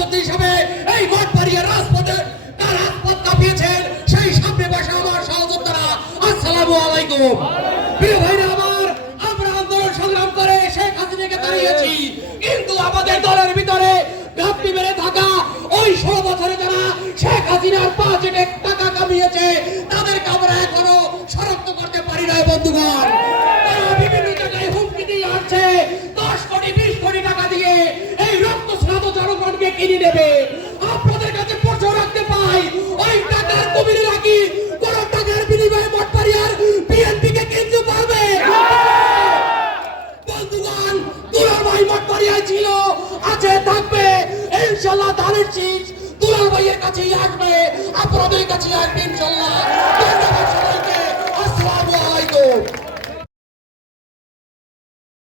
যোদ্ধা হিসাবে এই মঠবাড়িয়া রাজপথে তার কাঁপিয়েছেন। সেই সামনে বসে আমার সহযোদ্ধারা। আসসালামু আলাইকুম। প্রিয় ভাইরা আমার, আমরা আন্দোলন সংগ্রাম করে শেখ হাসিনাকে দাঁড়িয়েছি। কিন্তু আমাদের দলের ভিতরে ঘাপটি মেরে থাকা ওই ষোলো বছরে যারা শেখ হাসিনার পাঁচ টাকা কামিয়েছে, তাদেরকে আমরা এখনও শনাক্ত করতে পারি না বন্ধুগণ। কিনে নেবে। আপনাদের কাছে প্রশ্ন রাখতে পাই, ওই টাকার কবির রাখি কোন টাকার বিনিময়ে আর বিএনপি কে কিনতে পারবে বন্ধুগণ দুলাল ভাই মঠবাড়িয়ায় ছিল, আছে, থাকবে। ইনশাল্লাহ ধানের শীষ দুলাল ভাইয়ের কাছেই আসবে, আপনাদের কাছে আসবে